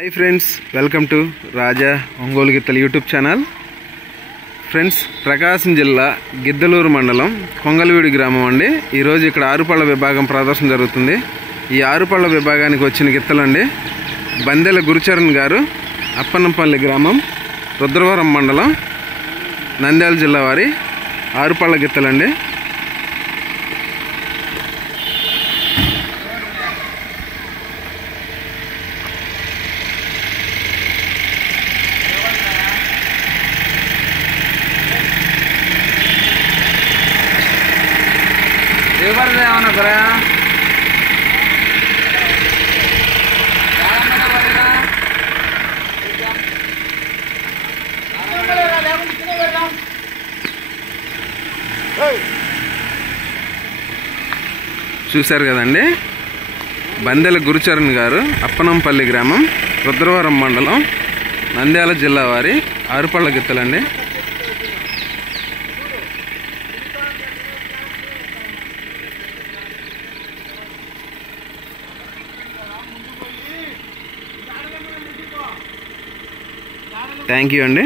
Hi friends welcome to राजा ఒంగోలు గిత్తలు YouTube channel friends ప్రకాశం జిల్లా గిద్దలూరు మండలం కొంగలవీడు గ్రామం అండి। ఈ రోజు ఇక్కడ ఆరుపళ్ళ విభాగం ప్రదర్శన జరుగుతుంది। ఈ ఆరుపళ్ళ విభాగానికి వచ్చిన గిత్తలు అండి బందెల గురుచరణ్ గారు అప్పనంపల్లి గ్రామం రుద్రవరం మండలం నంద్యాల జిల్లా వారి ఆరుపళ్ళ గిత్తలండి। చూశారు కదండి బందెల గురుచరణ్ గారు అప్పనంపల్లి గ్రామం రుద్రవరం మండలం నంద్యాల జిల్లా వారి ఆరుపళ్ళ గిత్తలండి। థ్యాంక్ యూ అండి।